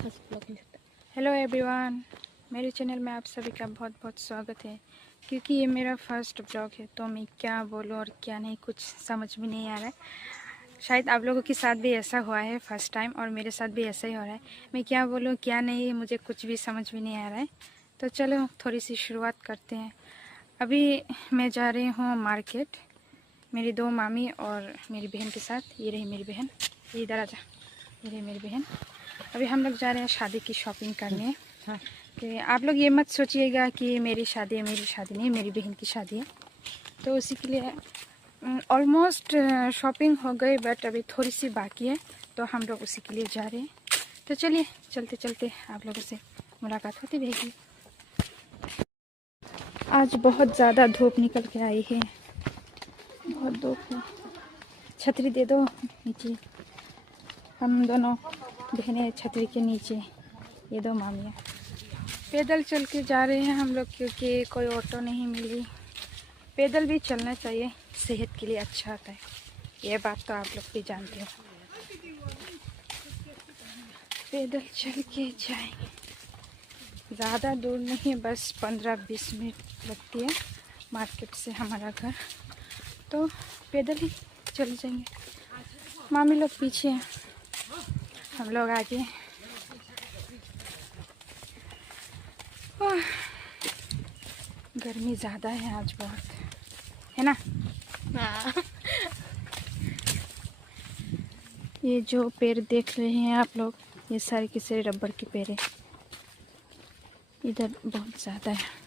Hello everyone, मेरे channel में आप सभी का बहुत बहुत स्वागत है। क्योंकि ये मेरा फर्स्ट ब्लॉग है तो मैं क्या बोलूँ और क्या नहीं कुछ समझ में नहीं आ रहा है। शायद आप लोगों के साथ भी ऐसा हुआ है फर्स्ट टाइम, और मेरे साथ भी ऐसा ही हो रहा है। मैं क्या बोलूँ क्या नहीं, मुझे कुछ भी समझ में नहीं आ रहा है। तो चलो थोड़ी सी शुरुआत करते हैं। अभी मैं जा रही हूँ मार्केट, मेरी दो मामी और मेरी बहन के साथ। ये रही मेरी बहन, ये इधर आ जा, ये रही मेरी बहन। अभी हम लोग जा रहे हैं शादी की शॉपिंग करने। कि आप लोग ये मत सोचिएगा कि मेरी शादी है, मेरी शादी नहीं, मेरी बहन की शादी है। तो उसी के लिए ऑलमोस्ट शॉपिंग हो गई, बट अभी थोड़ी सी बाकी है, तो हम लोग उसी के लिए जा रहे हैं। तो चलिए चलते चलते आप लोगों से मुलाकात होती रहेगी। आज बहुत ज़्यादा धूप निकल के आई है, बहुत धूप है। छतरी दे दो नीचे। हम दोनों बहनें छतरी के नीचे, ये दो मामियाँ। पैदल चल के जा रहे हैं हम लोग, क्योंकि कोई ऑटो नहीं मिली। पैदल भी चलना चाहिए, सेहत के लिए अच्छा होता है, ये बात तो आप लोग भी जानते हो। पैदल चल के जाएंगे, ज़्यादा दूर नहीं, बस 15-20 मिनट लगती है मार्केट से हमारा घर। तो पैदल ही चल जाएंगे। मामी लोग पीछे हैं, हम लोग आगे। गर्मी ज़्यादा है आज बहुत, है ना? हाँ। ये जो पेड़ देख रहे हैं आप लोग, ये सारे के सारे रबर के पेड़ है। इधर बहुत ज़्यादा है।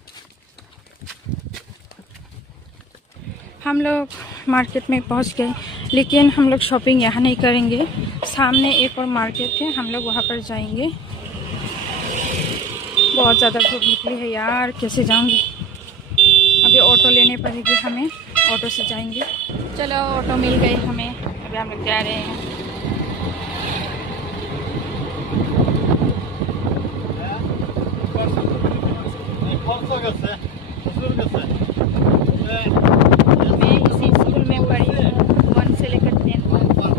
हम लोग मार्केट में पहुंच गए, लेकिन हम लोग शॉपिंग यहाँ नहीं करेंगे। सामने एक और मार्केट है, हम लोग वहाँ पर जाएंगे। बहुत ज़्यादा धूप निकली है यार, कैसे जाऊँगी? अभी ऑटो लेने पड़ेगी हमें, ऑटो से जाएंगे। चलो ऑटो मिल गई हमें, अभी हम लोग जा रहे हैं। मैं इसी स्कूल में पढ़ी हूँ, 1 से लेकर 10 तक।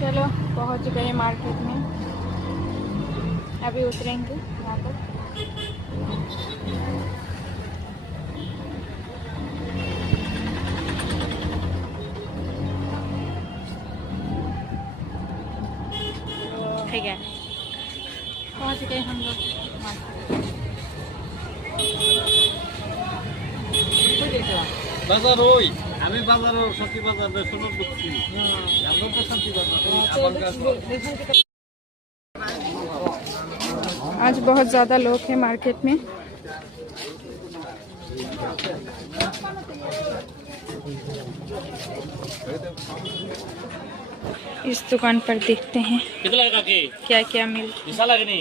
चलो पहुंच गए मार्केट में, अभी उतरेंगे यहाँ पर। ठीक है, पहुंच गए हम लोग बाजार ओई আমি বাজারের সত্যি বাজারে শুনুন বুঝছি আমরা তো সত্যি বাজারে। आज बहुत ज़्यादा लोग हैं मार्केट में। इस दुकान पर देखते हैं क्या क्या मिलता है।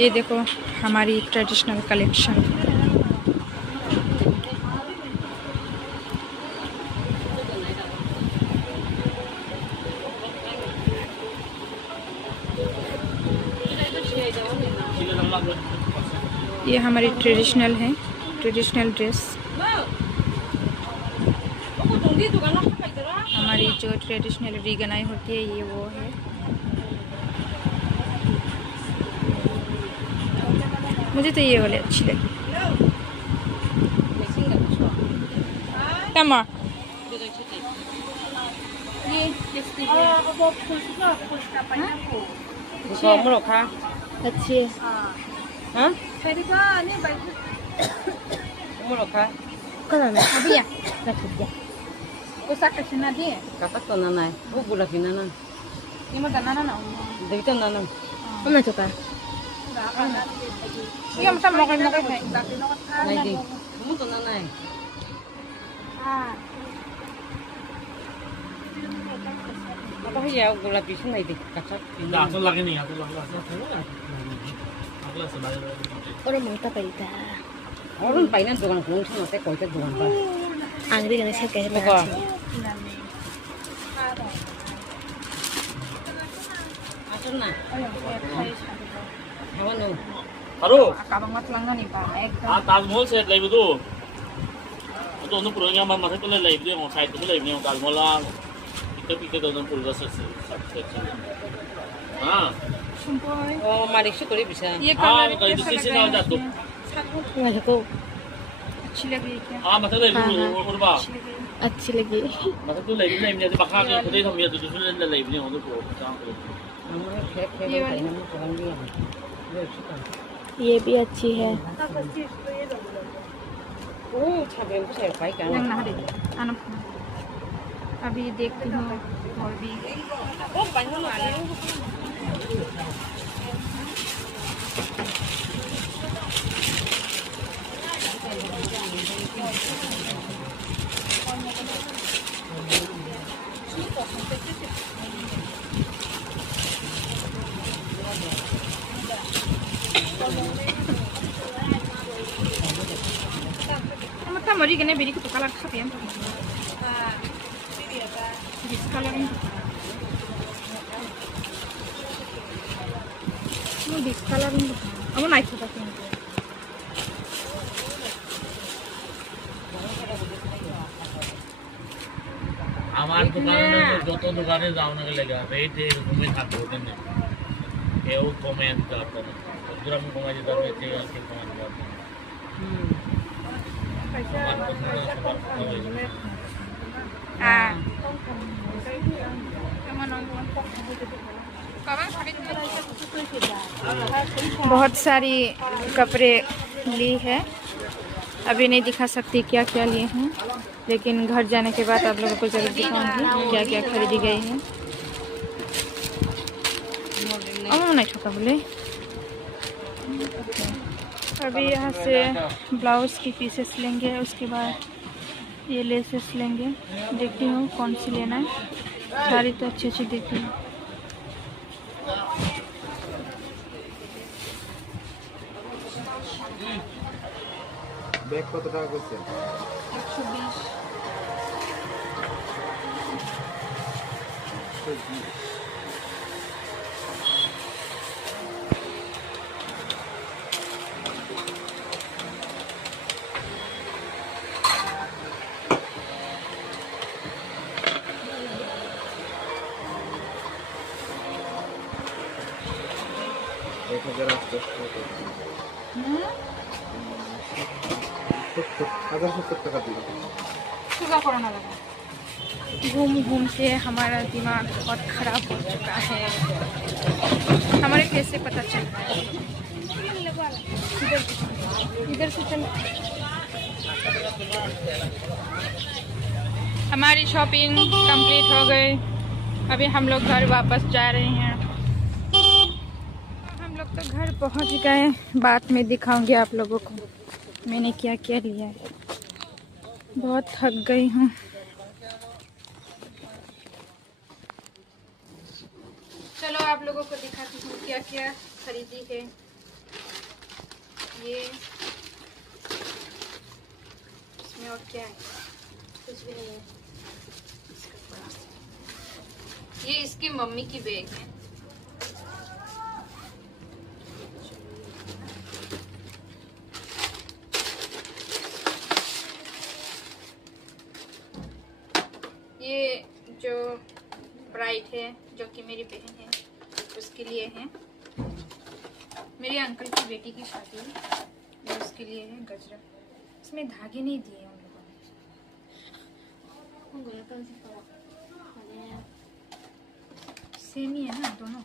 ये देखो हमारी ट्रेडिशनल कलेक्शन। ये हमारी ट्रेडिशनल है, ट्रेडिशनल ड्रेस। हमारी जो ट्रेडिशनल रीगनाई होती है ये वो है। मुझे तो ये वाले अच्छी लगी। तमा ये किसकी है? अच्छी है। हाँ? Kalau nak habis ya? Dah cukup. Usah ke sana dia. Kata to nanay, o bula kinana. Ini mah ganana na. Dito nanay. Ano coba? Iya masa mau kayak Lagi. Mo to nanay. Ah. apa sih ya gula pisang ini kacang Langsung lagi nih, aku langsung. Aku langsung lagi. Orang mau tak paita. orang painan dogan kung sama teh kau itu dogan apa Angry kan saya kayak Bukan. macam. asal na hawa no 바로 Akabangot lang nun iba. Taj Mahal से live तो दोनों पुराने हमारे माथे तो live दे और side तो live नहीं ताजमहल इतने पीछे दोनों पुराना से हाँ Sumpoy. oh mari sih kali bisa ये हाँ कलर कहीं तो कैसा किसी लग ना रहा है जातो इसमें? Nggak ko. अच्छी लग रही है क्या? हाँ माथे लाइव और बा अच्छी लग रही है। अच्छी lagi. माथे तो लाइव नहीं तो बाहर के खुदे हम ये तो दूसरे लाइव नहीं होते तो काम करो namun kayak painan mo dogan dia ये भी अच्छी है. oh cabai ko saya pai kan yang nahari. Ano po? अभी देखती हूँ और भी oh banyak mana Mata mari gini beri kutu kalar kapi yang this color ini. This color ini. Kamu naik ke sini. আমার দোকানে যত দোকানে যাও না গেলে রেট এরকমই থাকবে ওখানে কেউ কমেন্ট করতো না ওদের আমি কমাই দিতে হবে ঠিক আছে কমেন্ট করতো আমার পছন্দ সবার ভালো হয়ে যাবে Ah. बहुत सारी कपड़े ली है अभी नहीं दिखा सकती क्या क्या लिए हैं लेकिन घर जाने के बाद आप लोगों को जरूर दिखाऊंगी क्या क्या खरीदी गई है नहीं ठोका बोले अभी यहाँ से ब्लाउज की पीसेस लेंगे उसके बाद ये लेसेस लेंगे देखती हूँ कौन सी लेना है सारी तो अच्छी अच्छी दिख रही है ব্যাগ কত টাকা করছে 120 1000 আসছে 1070 টাকা দিল सुबह कोरोना लगा घूम घूम के हमारा दिमाग बहुत खराब हो चुका है हमारे कैसे पता चल रहा है इधर से चल हमारी शॉपिंग कंप्लीट हो गई अभी हम लोग घर वापस जा रहे हैं हम लोग तो घर पहुंच गए बाद में दिखाऊंगी आप लोगों को मैंने क्या क्या लिया है बहुत थक गई हूँ चलो आप लोगों को दिखाती हूँ क्या क्या खरीदी है ये इसमें और क्या है कुछ भी नहीं है ये इसकी मम्मी की बैग है ये जो ब्राइड है जो कि मेरी बहन है उसके लिए है मेरे अंकल की बेटी की शादी है ये उसके लिए है गजरा इसमें धागे नहीं दिए उन लोगों ने सेम ही है ना दोनों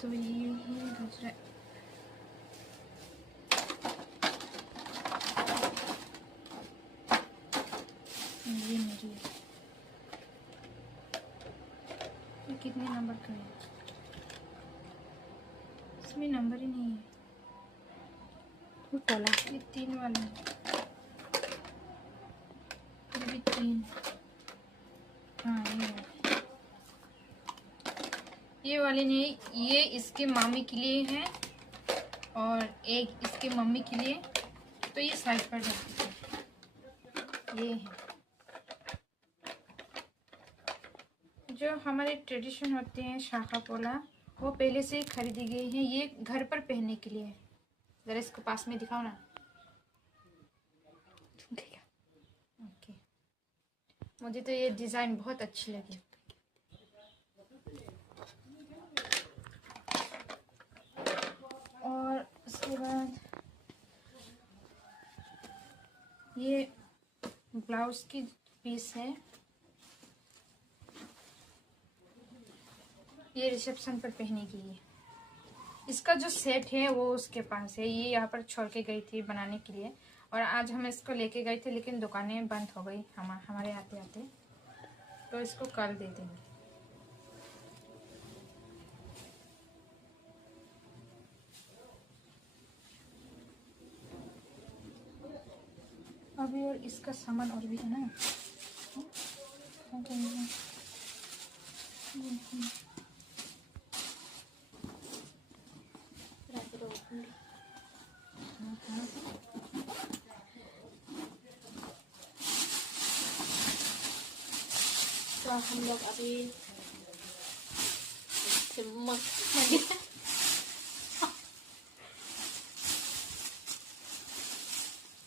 तो ये है गजरा ये मेरी है ये कितने नंबर का है इसमें नंबर ही नहीं है Wala. ये 3 वाला है इसकी 3, हाँ ये वाली नहीं, ये इसके मामी के लिए है और एक इसके मम्मी के लिए, तो ये साइड पर रख दीजिए। ये है जो हमारे ट्रेडिशन होते हैं शाखा पोला, वो पहले से ही खरीदी गई है। ये घर पर पहनने के लिए है। जरा इसको पास में दिखाओ ना। ओके, मुझे तो ये डिज़ाइन बहुत अच्छी लगी। और उसके बाद ये ब्लाउज की पीस है, ये रिसेप्शन पर पहनने के लिए। इसका जो सेट है वो उसके पास है, ये यहाँ पर छोड़ के गई थी बनाने के लिए, और आज हम इसको लेके गए थे लेकिन दुकानें बंद हो गई हमारे आते आते, तो इसको कल दे देंगे। अभी और इसका सामान और भी है ना। तो हम लोग अभी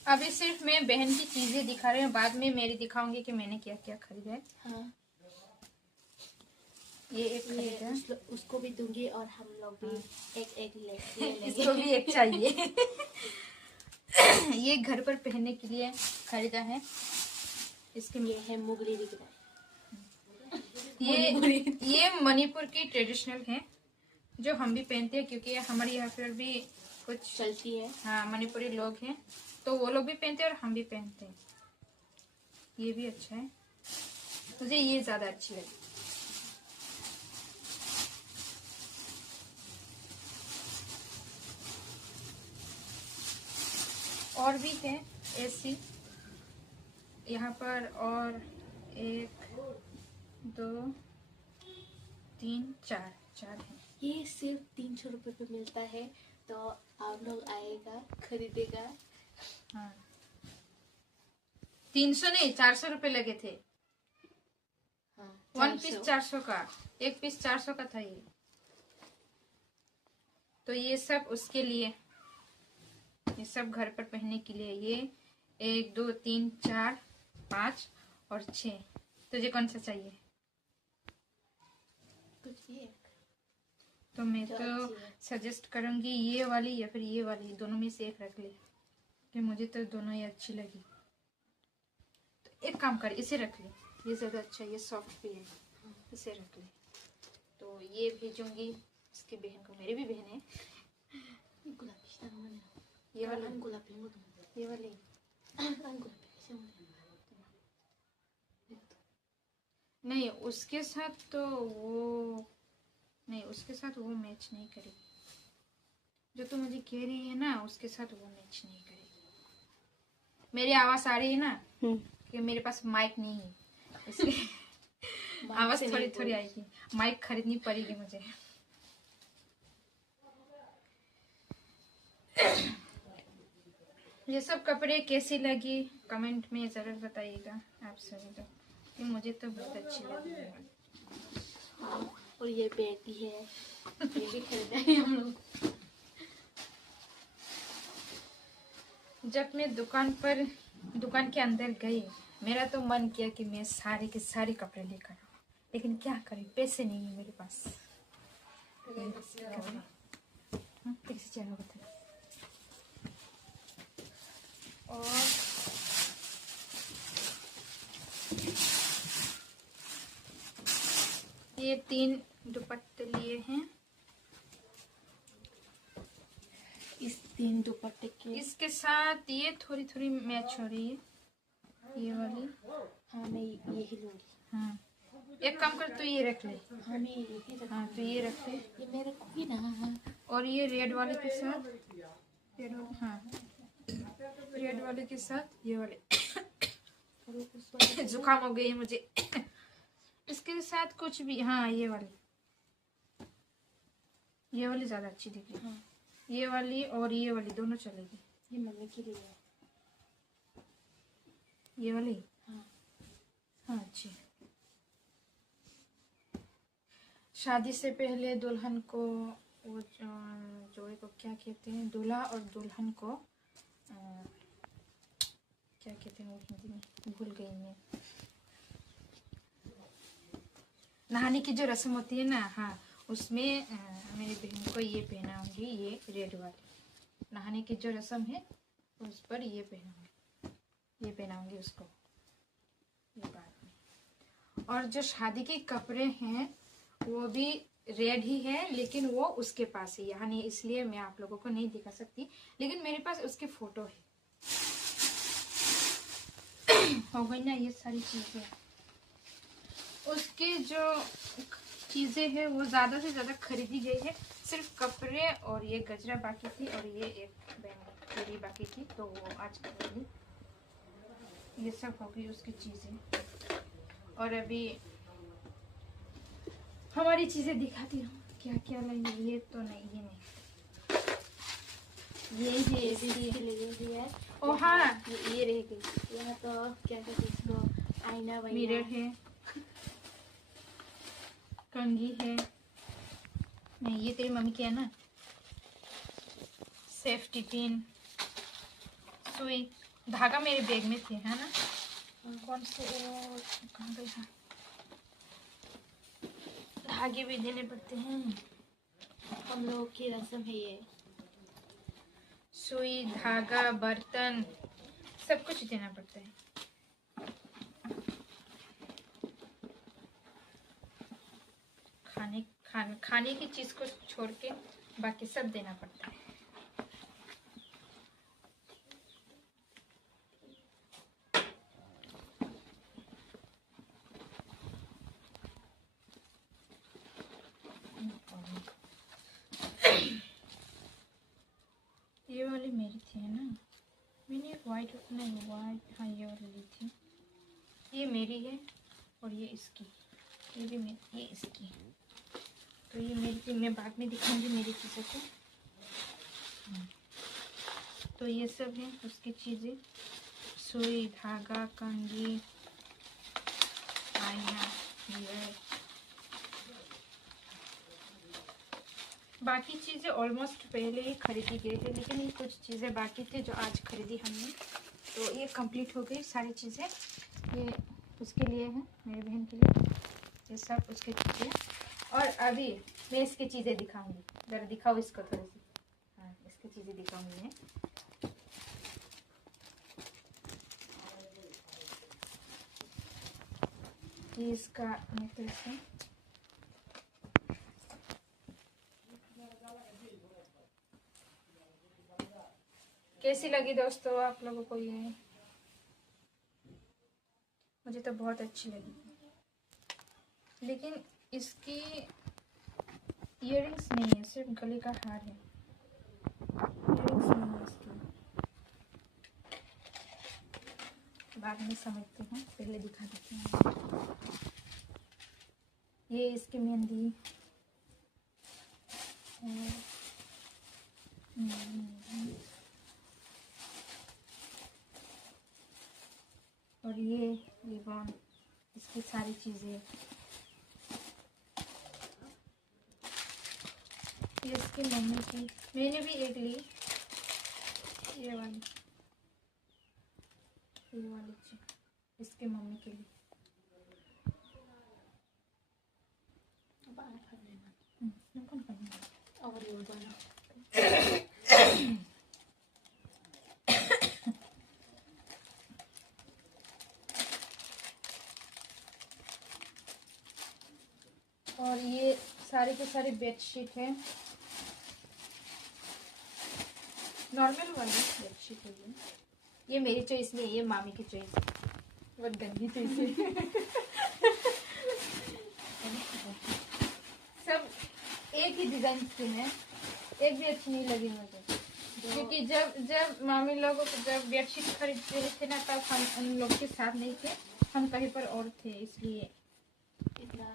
अभी सिर्फ मैं बहन की चीजें दिखा रही हूँ, बाद में मेरी दिखाऊंगी कि मैंने क्या क्या खरीदा है। हाँ, ये एक खरीदा है, उसको भी दूंगी और हम लोग भी एक लेंगे। इसको भी एक चाहिए। ये घर पर पहनने के लिए खरीदा है। इसके ये है मुगली दिख रहा ये मणिपुर की ट्रेडिशनल है जो हम भी पहनते हैं, क्योंकि हमारे यहाँ पर भी कुछ चलती है। हाँ मणिपुरी लोग हैं तो वो लोग भी पहनते हैं और हम भी पहनते हैं। ये भी अच्छा है, मुझे ये ज्यादा अच्छी लगी। और भी है ऐसी यहाँ पर, और 1 2 3 4 है। ये सिर्फ 300 रुपए पे मिलता है, तो आप लोग आएगा खरीदेगा। हाँ 300 नहीं 400 रुपए लगे थे। हाँ, 1 पीस 400 का, 1 पीस 400 का था ये। तो ये सब उसके लिए, ये सब घर पर पहनने के लिए। ये 1 2 3 4 5 और 6। तुझे कौन सा चाहिए? कुछ भी है। तो मैं जो तो अच्छी है। सजेस्ट करूंगी ये वाली या फिर ये वाली, दोनों में से एक रख ले, कि मुझे तो दोनों ही अच्छी लगी। तो एक काम कर, इसे रख ले, ये ज्यादा अच्छा है, ये सॉफ्ट भी है, इसे रख ले। तो ये भेजूंगी इसकी बहन को, मेरी भी बहन है। गुलाबी ये वाली, गुलाबी ये वाली नहीं, उसके साथ तो वो नहीं, उसके साथ वो मैच नहीं करेगी। जो तू मुझे कह रही है ना, उसके साथ वो मैच नहीं करेगी। मेरी आवाज आ रही है ना, कि मेरे पास माइक नहीं है, इसलिए आवाज थोड़ी थोड़ी आएगी। माइक खरीदनी पड़ेगी मुझे। ये सब कपड़े कैसी लगी कमेंट में जरूर बताइएगा आप सभी लोग, कि मुझे तो बहुत अच्छी लगी। और ये बैग भी है, ये भी खरीदा है हम लोग। जब मैं दुकान के अंदर गई, मेरा तो मन किया कि मैं सारे के सारे कपड़े लेकर आऊं, लेकिन क्या करें, पैसे नहीं है मेरे पास। और ये 3 दुपट्टे लिए हैं। इस 3 दुपट्टे के इसके साथ ये थोड़ी थोड़ी मैच हो रही है, ये वाली। हाँ, मैं यही लूंगी। हाँ एक काम कर, तू ये रख ले। हाँ, मैं यही रख। हाँ तो ये रख ले। ये मैं रखूंगी ना। और ये रेड वाले के साथ, रेड वाले, हाँ रेड वाले के साथ ये वाले और उस वाले जुकाम हो गई मुझे। इसके साथ कुछ भी, हाँ ये वाली ज्यादा अच्छी दिख रही है। हाँ, ये वाली और ये वाली दोनों चलेगी। ये मम्मी के लिए है। ये वाली हाँ, हाँ अच्छी। शादी से पहले दुल्हन को वो जोड़े को क्या कहते हैं, दूल्हा और दुल्हन को क्या कहते हैं वो हिंदी में भूल गई मैं। नहाने की जो रस्म होती है ना, हाँ उसमें मेरी बहन को ये पहनाऊंगी, ये रेड वाली नहाने की जो रस्म है उस पर ये पहनाऊंगी उसको, ये बाद में। और जो शादी के कपड़े हैं वो भी रेड ही है, लेकिन वो उसके पास है, यहाँ नहीं, इसलिए मैं आप लोगों को नहीं दिखा सकती, लेकिन मेरे पास उसकी फोटो है। हो गई ना ये सारी चीजें। उसकी जो चीजें हैं वो ज्यादा से ज्यादा खरीदी गई है, सिर्फ कपड़े और ये गजरा बाकी थी और ये एक बैंगल बाकी थी, तो वो आज करेगी। ये सब होगी उसकी चीजें। और अभी हमारी चीजें दिखाती हूँ क्या क्या लाई। ये तो नहीं, ये नहीं, ये है इसके लिए भी है। ओ हाँ, ये रहेगी। यहाँ तो क्या कहते हैं इसको, आईना वगैरह मिरर है, कंघी है। नहीं ये तेरी मम्मी की है ना। सेफ्टी पिन, सुई, धागा मेरे बैग में थे, है ना। कौन से कहाँ गया, धागे भी देने पड़ते हैं। हम लोग की रस्म है ये। सुई, धागा, बर्तन, सब कुछ देना पड़ता है। खाने की चीज को छोड़ के बाकी सब देना पड़ता है। ये वाली मेरी थी है ना, मैंने वाइट हाँ ये वाली ली थी। ये मेरी है और ये इसकी, ये भी मेरी, ये इसकी। तो ये मेरी थी, मैं बाद में दिखाऊंगी मेरी चीज़ों को। तो ये सब है उसकी चीज़ें, सुई, धागा, कंघी, आईना, मिरर। बाकी चीज़ें ऑलमोस्ट पहले ही खरीदी गई थी, लेकिन ये कुछ चीज़ें बाकी थी जो आज खरीदी हमने। तो ये कंप्लीट हो गई सारी चीज़ें। ये उसके लिए है, मेरी बहन के लिए, ये सब उसके चीज़ें। और अभी मैं इसकी चीज़ें दिखाऊंगी, जरा दिखाओ इसको थोड़ी सी। हाँ इसकी चीज़ें दिखाऊंगी मैं। ये इसका नेकलेस है। कैसी लगी दोस्तों आप लोगों को ये? मुझे तो बहुत अच्छी लगी, लेकिन इसकी इयररिंग्स नहीं है, सिर्फ गले का हार है, इयररिंग्स नहीं है इसकी। बाद में समझते हैं, पहले दिखा देते हैं। ये इसकी मेहंदी और ये रिबन, इसकी सारी चीज़ें। ये इसकी मम्मी की, मैंने भी एक ली, ये वाली चीज इसके मम्मी के लिए। कौन करना और ये बना और ये सारे के सारे बेडशीट है, नॉर्मल वाली बेडशीट है ये मेरी चॉइस नहीं है, ये मामी की चॉइस है, बहुत गंदी चॉइस है। सब एक ही डिजाइन की है, एक भी अच्छी नहीं लगी मुझे, क्योंकि जब मामी लोगों को जब बेडशीट खरीद रहे थे ना, तब हम उन लोग के साथ नहीं थे, हम कहीं पर और थे, इसलिए इतना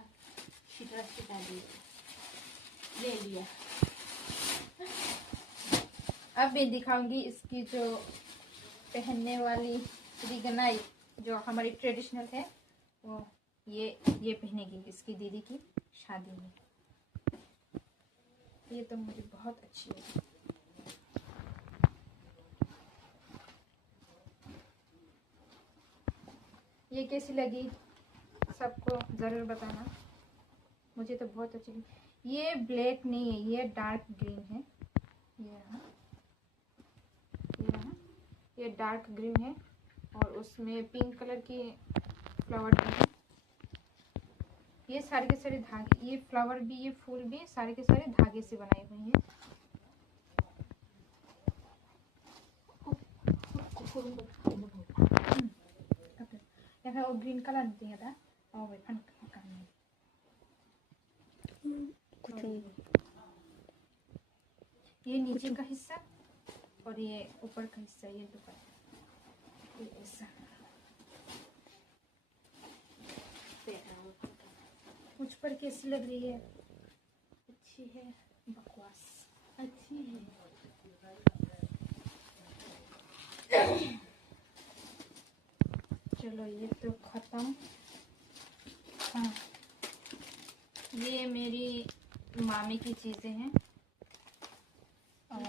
शीतल से डाली ले लिया। अब मैं दिखाऊंगी इसकी जो पहनने वाली रिगनाई जो हमारी ट्रेडिशनल है, वो ये पहनेगी इसकी दीदी की शादी में। ये तो मुझे बहुत अच्छी लगी। ये कैसी लगी सबको ज़रूर बताना, मुझे तो बहुत अच्छी लगी। ये ब्लैक नहीं है, ये डार्क ग्रीन है। ये डार्क ग्रीन है और उसमें पिंक कलर की फ्लावर भी है। ये सारे के सारे धागे, ये फ्लावर भी, ये फूल भी सारे के सारे धागे से बनाए हुए हैं। वो ग्रीन कलर नहीं था और वे फन करने ये नीचे का हिस्सा और ये ऊपर का हिस्सा, ये दुपट्टा ये ऐसा। मुझ पर कैसी लग रही है? अच्छी है, बकवास। अच्छी है। चलो ये तो खत्म। हाँ, ये मेरी मामी की चीज़ें हैं और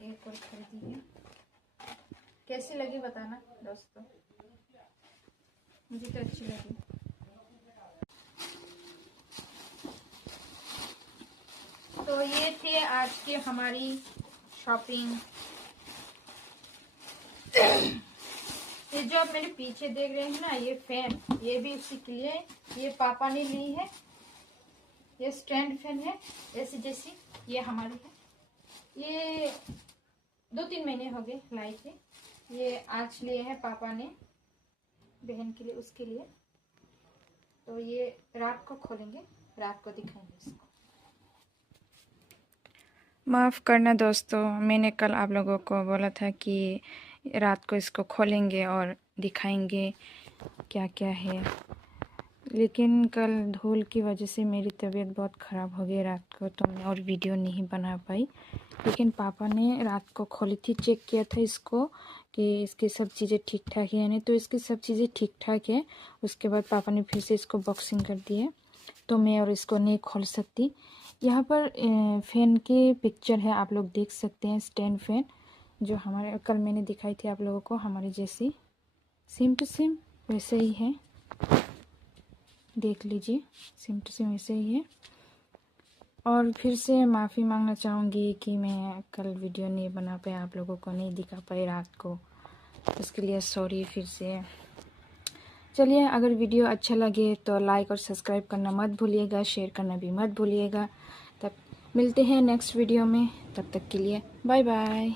एक और खरीदी है। कैसी लगी बताना दोस्तों, मुझे तो अच्छी लगी। तो ये थे आज की हमारी शॉपिंग। ये जो आप मेरे पीछे देख रहे हैं ना, ये फैन, ये भी उसी के लिए, ये पापा ने ली है। ये स्टैंड फैन है ऐसी जैसी, ये हमारी है। ये 2-3 महीने हो गए लाई थे। ये आज लिए है पापा ने बहन के लिए, उसके लिए। तो ये रात को खोलेंगे, रात को दिखाएंगे इसको। माफ़ करना दोस्तों, मैंने कल आप लोगों को बोला था कि रात को इसको खोलेंगे और दिखाएंगे क्या क्या है, लेकिन कल धूल की वजह से मेरी तबीयत बहुत ख़राब हो गई रात को, तो मैं और वीडियो नहीं बना पाई। लेकिन पापा ने रात को खोली थी, चेक किया था इसको कि इसकी सब चीज़ें ठीक ठाक है या नहीं, तो इसकी सब चीज़ें ठीक ठाक है। उसके बाद पापा ने फिर से इसको बॉक्सिंग कर दिए, तो मैं और इसको नहीं खोल सकती। यहाँ पर फ़ैन की पिक्चर है, आप लोग देख सकते हैं। स्टैंड फैन जो हमारे कल मैंने दिखाई थी आप लोगों को, हमारे जैसी सेम टू सेम वैसे ही है, देख लीजिए, सेम टू सेम वैसे ही है। और फिर से माफ़ी मांगना चाहूँगी कि मैं कल वीडियो नहीं बना पाया, आप लोगों को नहीं दिखा पाई रात को, उसके लिए सॉरी फिर से। चलिए, अगर वीडियो अच्छा लगे तो लाइक और सब्सक्राइब करना मत भूलिएगा, शेयर करना भी मत भूलिएगा। तब मिलते हैं नेक्स्ट वीडियो में, तब तक के लिए बाय बाय।